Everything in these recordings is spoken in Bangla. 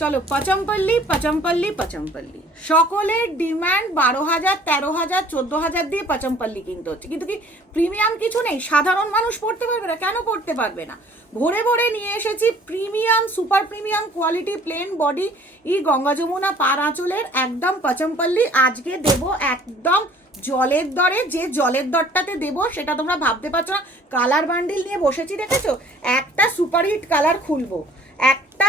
চলো পচমপল্লি পচমপল্লি পচমপল্লি সকলের ডিমান্ড 12,000 13,000 14,000 দিয়ে পচমপল্লি কিনতে হচ্ছে, কিন্তু কি প্রিমিয়াম কিছু নেই? সাধারণ মানুষ পড়তে পারবে না? কেন পড়তে পারবে না? ভরে ভরে নিয়ে এসেছি premium super premium quality plain body Ganga Jamuna পার আঁচলের একদম পচমপল্লি। আজকে দেব একদম জলের দরে, যে জলের দরটাতে দেবো সেটা তোমরা ভাবতে পারছো না। কালার বান্ডিল নিয়ে বসেছি, দেখেছো? একটা সুপার হিট কালার খুলবো, একটা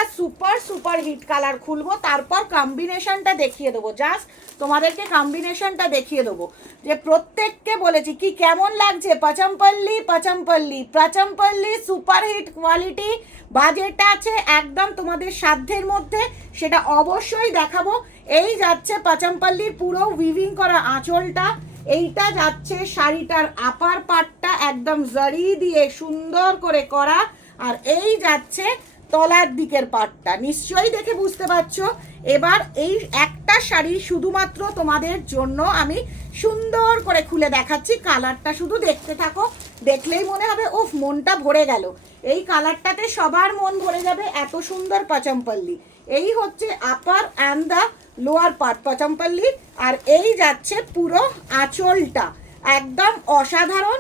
সুপার হিট কালার খুলবো, তারপর কম্বিনেশনটা দেখিয়ে দেবো। জাস্ট তোমাদেরকে কম্বিনেশনটা দেখিয়ে দেবো, যে প্রত্যেককে বলেছি কি কেমন লাগছে Pochampally Pochampally Pochampally super hit quality. Budget আছে একদম তোমাদের সাধ্যের মধ্যে, সেটা অবশ্যই দেখাবো। এই যাচ্ছে পচমপল্লির পুরো উইভিং করা আঁচলটা, এইটা যাচ্ছে শাড়িটার আপার পার্টটা একদম জারি দিয়ে সুন্দর করে করা, আর এই যাচ্ছে তলার দিকের পার্টটা। নিশ্চয়ই দেখে বুঝতে পারছো। এবার এই একটা শাড়ি শুধুমাত্র তোমাদের জন্য আমি সুন্দর করে খুলে দেখাচ্ছি। কালারটা শুধু দেখতে থাকো, দেখলেই মনে হবে ওফ মনটা ভরে গেল। এই কালারটাতে সবার মন ভরে যাবে, এত সুন্দর পচমপল্লি। এই হচ্ছে upper and the lower part Pochampally, আর এই যাচ্ছে পুরো আঁচলটা একদম অসাধারণ।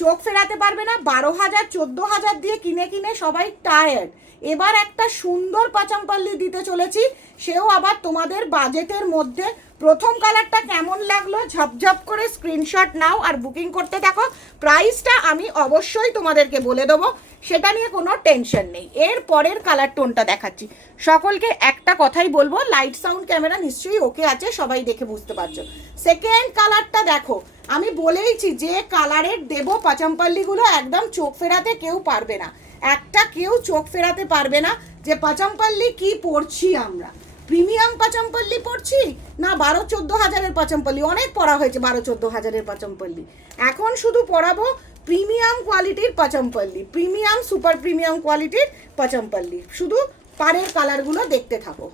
চোখ ফেরাতে পারবে না। 12,000 14,000 দিয়ে কিনে কিনে সবাই টায়ার্ড। এবার একটা সুন্দর পচমপল্লি দিতে চলেছি, সেও আবার তোমাদের বাজেটের মধ্যে। প্রথম কালারটা কেমন লাগলো ঝপঝপ করে স্ক্রিনশট নাও আর বুকিং করতে থাকো। প্রাইসটা আমি অবশ্যই তোমাদেরকে বলে দেবো, সেটা নিয়ে কোনো টেনশন নেই। এর পরের কালার টোনটা দেখাচ্ছি। সকলকে একটা কথাই বলবো, লাইট সাউন্ড ক্যামেরা নিশ্চয়ই ওকে আছে, সবাই দেখে বুঝতে পারছো। সেকেন্ড কালারটা দেখো, আমি বলেইছি যে কালারের দেবো পচমপল্লিগুলো একদম চোখ ফেরাতে কেউ পারবে না, একটা কেউ চোখ ফেরাতে পারবে না যে পচমপল্লি কি পরছি আমরা। প্রিমিয়াম পচমপল্লি পরছি না 12-14 হাজারের পচমপল্লি? অনেক পরা হয়েছে 12-14 হাজারের পচমপল্লি। এখন শুধু পরাবো প্রিমিয়াম কোয়ালিটির পচমপল্লি, প্রিমিয়াম সুপার প্রিমিয়াম কোয়ালিটির পচমপল্লি। শুধু পাড়ের কালারগুলো দেখতে থাকো,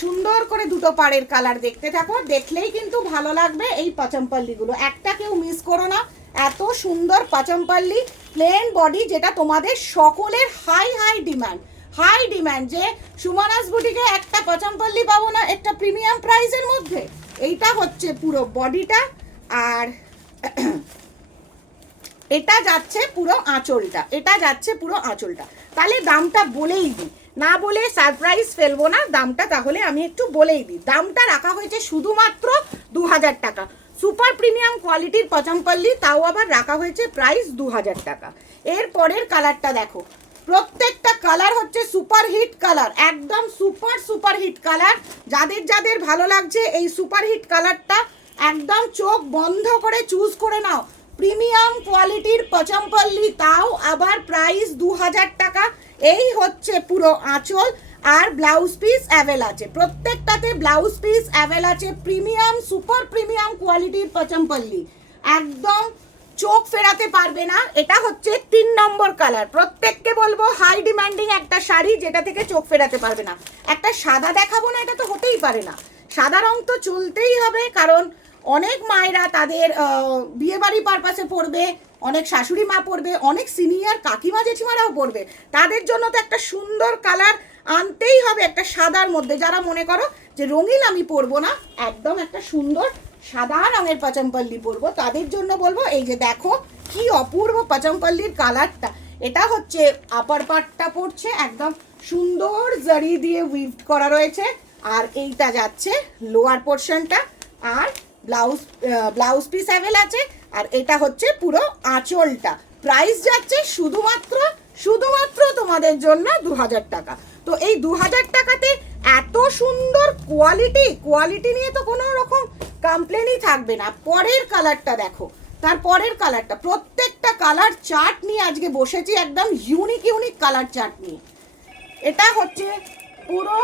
সুন্দর করে দুটো পাড়ের কালার দেখতে থাকো, দেখলেই কিন্তু ভালো লাগবে এই পচমপল্লিগুলো। একটা কেউ মিস করো না। এত সুন্দর পচমপল্লি প্লেন বডি, যেটা তোমাদের সকলের হাই ডিমান্ড, যে সুমনাস বুটিকে একটা পচমপল্লি পাবো না একটা প্রিমিয়াম প্রাইসের মধ্যে। এইটা হচ্ছে পুরো বডিটা, আর এটা যাচ্ছে পুরো আঁচলটা, এটা যাচ্ছে পুরো আঁচলটা। তাহলে দামটা বলেই দিই, না বলে সারপ্রাইজ ফেলবো না। দামটা তাহলে আমি একটু বলেই দিই। দামটা রাখা হয়েছে শুধুমাত্র 2,000 টাকা। সুপার প্রিমিয়াম কোয়ালিটির পচমপল্লি, তাও আবার রাখা হয়েছে প্রাইস 2,000 টাকা। এর পরের কালারটা দেখো, প্রত্যেকটা কালার হচ্ছে সুপার হিট কালার, একদম সুপার হিট কালার। যাদের যাদের ভালো লাগছে এই সুপার হিট কালারটা, একদম চোখ বন্ধ করে চুজ করে নাও। প্রিমিয়াম কোয়ালিটির পচমপল্লি, তাও আবার প্রাইস 2,000 টাকা। এই হচ্ছে পুরো আঁচল, আর ব্লাউজ পিস অ্যাভেল আছে, প্রত্যেকটাতে ব্লাউজ পিস অ্যাভেল আছে। প্রিমিয়াম সুপার প্রিমিয়াম কোয়ালিটির পচমপল্লি, একদম চোখ ফেরাতে পারবে না। এটা হচ্ছে 3 নম্বর কালার। প্রত্যেককে বলবো হাই ডিমান্ডিং একটা শাড়ি, যেটা থেকে চোখ ফেরাতে পারবে না। একটা সাদা দেখাবো না, এটা তো হতেই পারে না। সাদা রং তো চলতেই হবে, কারণ অনেক মায়েরা তাদের বিয়েবাড়ি পারপাসে পরবে, অনেক শাশুড়ি মা পরবে, অনেক সিনিয়র কাকিমা জেঠিমারাও পরবে। তাদের জন্য তো একটা সুন্দর কালার আনতেই হবে একটা সাদার মধ্যে। যারা মনে করো যে রঙিন আমি পরবো না, একদম একটা সুন্দর সাদা রঙের পচমপল্লি পরবো, তাদের জন্য বলবো এই যে দেখো কি অপূর্ব পচমপল্লির কালারটা। এটা হচ্ছে আপার পার্টটা পড়ছে, একদম সুন্দর জারি দিয়ে উইভড করা রয়েছে, আর এইটা যাচ্ছে লোয়ার পোর্শনটা, আর ব্লাউজ পিস অ্যাভেল আছে, আর এটা হচ্ছে পুরো আঁচলটা। প্রাইস যাচ্ছে শুধুমাত্র তোমাদের জন্য 2,000 টাকা। তো এই 2,000 টাকাতে এত সুন্দর কোয়ালিটি নিয়ে তো কোনো রকম কমপ্লেনই থাকবে না। পরের কালারটা দেখো, তার পরের কালারটা, প্রত্যেকটা কালার চার্ট নিয়ে আজকে বসেছি, একদম ইউনিক কালার চার্ট নিয়ে। এটা হচ্ছে পুরো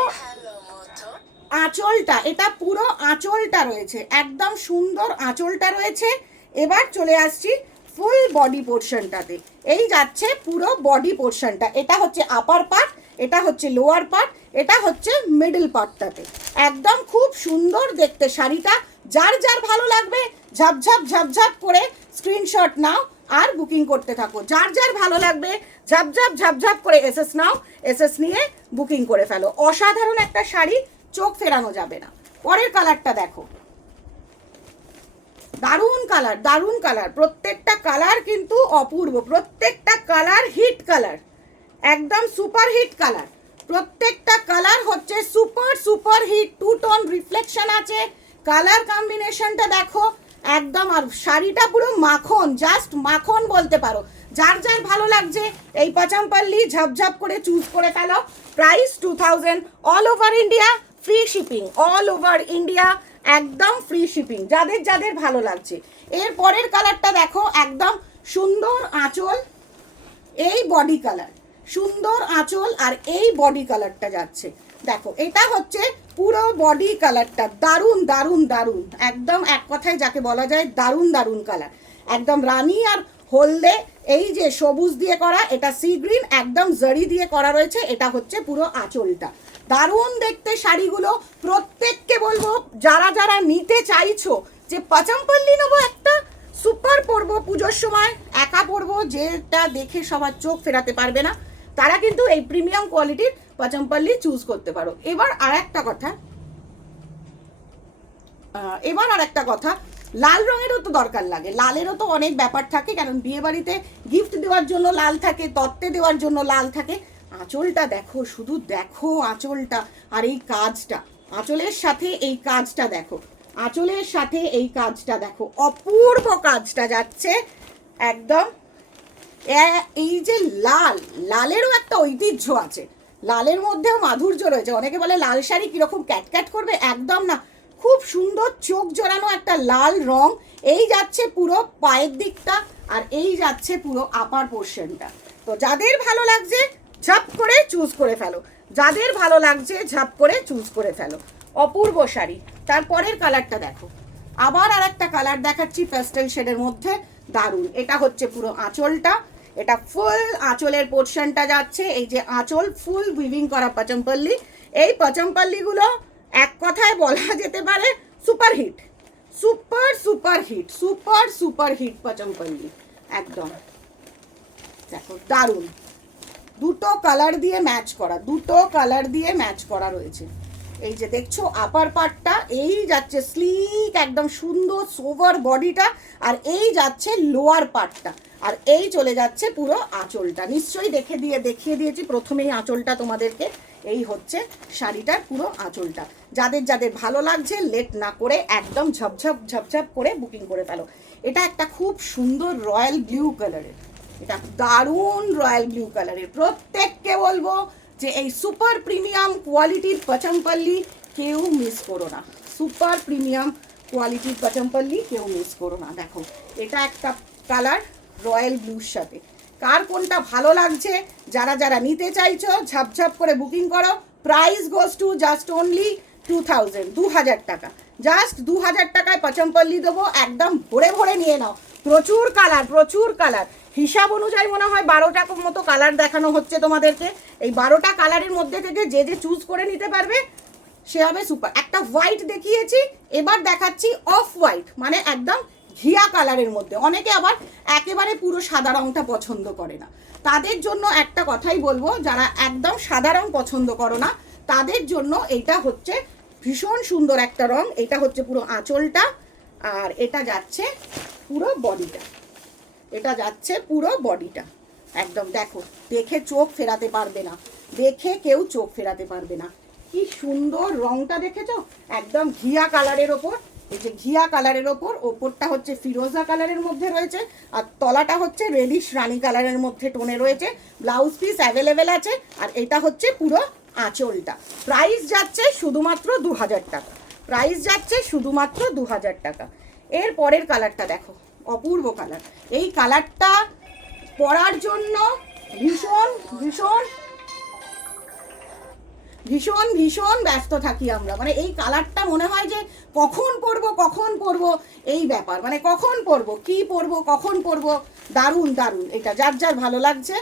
আঁচলটা, এটা পুরো আঁচলটা রয়েছে, একদম সুন্দর আঁচলটা রয়েছে। এবার চলে আসছি ফুল বডি পোর্শনটাতে। এই যাচ্ছে পুরো বডি পোর্শনটা, এটা হচ্ছে আপার পার্ট, এটা হচ্ছে লোয়ার পার্ট, এটা হচ্ছে মিডল পার্টটাতে। একদম খুব সুন্দর দেখতে শাড়িটা। যার যার ভালো লাগবে ঝপঝপ করে স্ক্রিনশট নাও আর বুকিং করতে থাকো। যার যার ভালো লাগবে ঝাপঝাপ ঝাপঝাপ করে এসএস নাও, এসএস নিয়ে বুকিং করে ফেলো। অসাধারণ একটা শাড়ি, চোখ ফেরানো যাবে না। পরের কালারটা দেখো, দারুণ কালার, দারুণ কালার, প্রত্যেকটা কালার কিন্তু অপূর্ব, প্রত্যেকটা কালার হিট কালার, একদম সুপার হিট কালার। প্রত্যেকটা কালার হচ্ছে super super hit, two tone reflection আছে, কালার কম্বিনেশনটা দেখো একদম। আর শাড়িটা পুরো মাখন, জাস্ট মাখন বলতে পারো। যার যার ভালো লাগছে এই পাচামপাল্লি ঝপঝপ করে চুজ করে ফেলো। Price 2000, all over India free shipping, all over India একদম ফ্রি শিপিং, যাদের যাদের ভালো লাগছে। এর পরের কালারটা দেখো, একদম সুন্দর আঁচল, এই বডি কালার, সুন্দর আঁচল আর এই বডি কালারটা যাচ্ছে দেখো। এটা হচ্ছে পুরো বডি কালারটা, দারুণ দারুণ দারুণ, একদম এক কথায় যাকে বলা যায় দারুণ দারুণ কালার। একদম রানী আর হলদে, এই যে সবুজ দিয়ে করা, এটা সি গ্রিন, একদম জরি দিয়ে করা রয়েছে। এটা হচ্ছে পুরো আঁচলটা, দারুণ দেখতে শাড়িগুলো। প্রত্যেককে বলবো যারা যারা নিতে চাইছো যে পাচামপল্লি নেবো একটা, সুপার পরবো পুজোর সময়, একা পরবো, যেটা দেখে সবার চোখ ফেরাতে পারবে না, তারা কিন্তু এই প্রিমিয়াম কোয়ালিটির পাচামপল্লি চুজ করতে পারো। এবার আর একটা কথা, লাল রঙেরও তো দরকার লাগে, লালেরও তো অনেক ব্যাপার থাকে, কারণ বিয়ে বাড়িতে গিফট দেওয়ার জন্য লাল থাকে, তত্ত্বে দেওয়ার জন্য লাল থাকে। আঁচলটা দেখো, শুধু দেখো আঁচলটা, আর এই কাজটা, আঁচলের সাথে এই কাজটা দেখো, আঁচলের সাথে এই কাজটা দেখো, অপূর্ব কাজটা যাচ্ছে একদম। এই যে লাল, লালেরও একটা ঐতিহ্য আছে, লালের মধ্যেও মাধুর্য রয়েছে। অনেকে বলে লাল শাড়ি কিরকম ক্যাটক্যাট করবে, একদম না, খুব সুন্দর চোখ জোড়ানো একটা লাল রং। এই যাচ্ছে পুরো পায়ের দিকটা, আর এই যাচ্ছে পুরো আপার পোর্শনটা। তো যাদের ভালো লাগছে ঝাপ করে চুজ করে ফেলো, যাদের ভালো লাগছে ঝাপ করে চুজ করে ফেলো। অপূর্ব শাড়ি। তারপরের কালারটা দেখো, আবার আর একটা কালার দেখাচ্ছি প্যাস্টেল শেডের মধ্যে, দারুণ। এটা হচ্ছে পুরো আঁচলটা, এটা ফুল আঁচলের পোর্শনটা যাচ্ছে, এই যে আঁচল ফুল উইভিং করা পাচামপল্লি। এই পাচামপল্লিগুলো এক কথায় বলা যেতে পারে super hit, super super hit, super super hit Pochampally একদম। দেখো দারুণ, দুটো কালার দিয়ে ম্যাচ করা, দুটো কালার দিয়ে ম্যাচ করা রয়েছে। এই যে দেখছো আপার পার্টটা, এই যাচ্ছে স্লিক একদম সুন্দর সোভার বডিটা, আর এই যাচ্ছে লোয়ার পার্টটা, আর এই চলে যাচ্ছে পুরো আঁচলটা। নিশ্চয়ই দেখিয়ে দিয়েছি প্রথমেই আঁচলটা তোমাদেরকে। এই হচ্ছে শাড়িটার পুরো আঁচলটা। যাদের যাদের ভালো লাগছে লেট না করে একদম ঝপঝপ ঝপঝপ করে বুকিং করে ফেলো। এটা একটা খুব সুন্দর রয়্যাল ব্লু কালারের, এটা দারুণ রয়্যাল ব্লু কালারের। প্রত্যেককে বলবো যে এই সুপার প্রিমিয়াম কোয়ালিটির পাচামপল্লি কেউ মিস করো না, সুপার প্রিমিয়াম কোয়ালিটির পাচামপল্লি কেউ মিস করো না। দেখো এটা একটা কালার রয়্যাল ব্লুর সাথে, কার কোনটা ভালো লাগছে যারা যারা নিতে চাইছো ঝাপঝাপ করে বুকিং করো। Price goes to just only 2000, 2000 টাকা, জাস্ট 2000 টাকায় পাচামপল্লি দেবো, একদম ভরে ভরে নিয়ে নাও। প্রচুর কালার, প্রচুর কালার, হিসাব অনুযায়ী মনে হয় 12টা মতো কালার দেখানো হচ্ছে তোমাদেরকে। এই 12টা কালারের মধ্যে থেকে যে যে চুজ করে নিতে পারবে সে হবে সুপার। একটা হোয়াইট দেখিয়েছি, এবার দেখাচ্ছি অফ হোয়াইট, মানে একদম ঘিয়া কালারের মধ্যে। অনেকে আবার একেবারে পুরো সাদা রংটা পছন্দ করে না, তাদের জন্য একটা কথাই বলবো, যারা একদম সাদা রং পছন্দ করো না তাদের জন্য এইটা হচ্ছে ভীষণ সুন্দর একটা রং। এটা হচ্ছে পুরো আঁচলটা, আর এটা যাচ্ছে পুরো বডিটা, এটা যাচ্ছে পুরো বডিটা একদম। দেখো দেখে চোখ ফেরাতে পারবে না, দেখে কেউ চোখ ফেরাতে পারবে না। কি সুন্দর রংটা দেখেছো, একদম ঘিয়া কালারের ওপর। এই যে ঘিয়া কালারের ওপর, ওপরটা হচ্ছে ফিরোজা কালারের মধ্যে রয়েছে, আর তলাটা হচ্ছে রেডিশ রানী কালারের মধ্যে টোনে রয়েছে। ব্লাউজ পিস অ্যাভেলেবেল আছে, আর এটা হচ্ছে পুরো আঁচলটা। প্রাইস যাচ্ছে শুধুমাত্র 2000 টাকা, প্রাইস যাচ্ছে শুধুমাত্র 2000 টাকা। এর পরের কালারটা দেখো, অপূর্ব কালার। এই কালারটা পরার জন্য ভীষণ ভীষণ ভীষণ ভীষণ ব্যস্ত থাকি আমরা, মানে এই কালারটা মনে হয় যে কখন পরবো এই ব্যাপার, মানে কখন পরবো, কি পরবো, কখন পরবো। দারুণ দারুণ, এটা যার যার ভালো লাগছে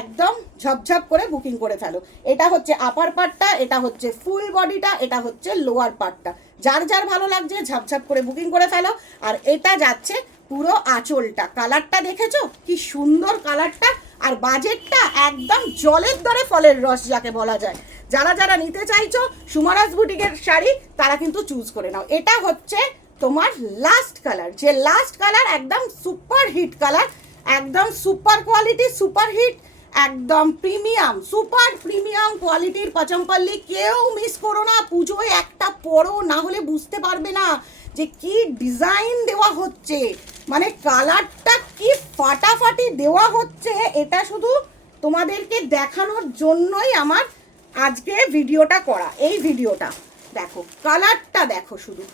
একদম ঝপঝপ করে বুকিং করে ফেলো। এটা হচ্ছে আপার পার্টটা, এটা হচ্ছে ফুল বডিটা, এটা হচ্ছে লোয়ার পার্টটা। যার যার ভালো লাগছে ঝপঝপ করে বুকিং করে ফেলো। আর এটা যাচ্ছে পুরো আঁচলটা, কালারটা দেখেছো কি সুন্দর কালারটা, আর বাজেটটা একদম জলের দরে ফলের রস যাকে বলা যায়। যারা যারা নিতে চাইছো সুমারাজ বুটিকের শাড়ি তারা কিন্তু চুজ করে নাও। এটা হচ্ছে তোমার লাস্ট কালার, যে লাস্ট কালার একদম সুপার হিট কালার, একদম সুপার কোয়ালিটি, সুপার হিট, একদম প্রিমিয়াম, সুপার প্রিমিয়াম কোয়ালিটির পাচমপল্লি। কেউ মিস করো না, পুজোয় একটা পরো, না হলে বুঝতে পারবে না যে কি ডিজাইন দেওয়া হচ্ছে, মানে কালারটা কি ফাটাফাটি দেওয়া হচ্ছে। এটা শুধু তোমাদেরকে দেখানোর জন্যই আমার আজকে ভিডিওটা করা। এই ভিডিওটা দেখো, কালারটা দেখো শুধু,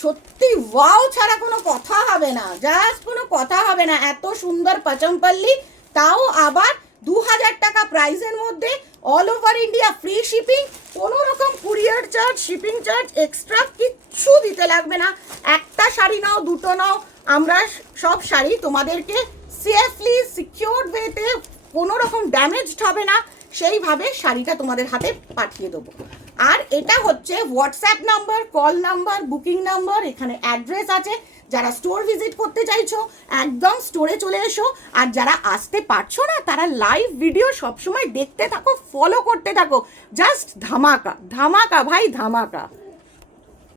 সত্যি ওয়াও ছাড়া কোনো কথা হবে না, জাস্ট কোনো কথা হবে না। এত সুন্দর পাচমপল্লি, তাও আবার 2000 টাকা প্রাইসের মধ্যে, all over India free shipping, কোনো রকম courier charge, shipping charge extra কিচ্ছু দিতে লাগবে না। একটা শাড়ি নাও, দুটো নাও, আমরা সব শাড়ি তোমাদেরকে সেফলি সিকিউরড ওয়েতে, কোনো রকম ড্যামেজড হবে না, সেইভাবে শাড়িটা তোমাদের হাতে পাঠিয়ে দেবো। আর এটা হচ্ছে WhatsApp number, call number, booking number, এখানে অ্যাড্রেস আছে। যারা স্টোর ভিজিট করতে চাইছো একদম স্টোরে চলে এসো, আর যারা আসতে পারছো না তারা লাইভ ভিডিও সবসময় দেখতে থাকো, ফলো করতে থাকো। জাস্ট ধামাকা ধামাকা ভাই, ধামাকা।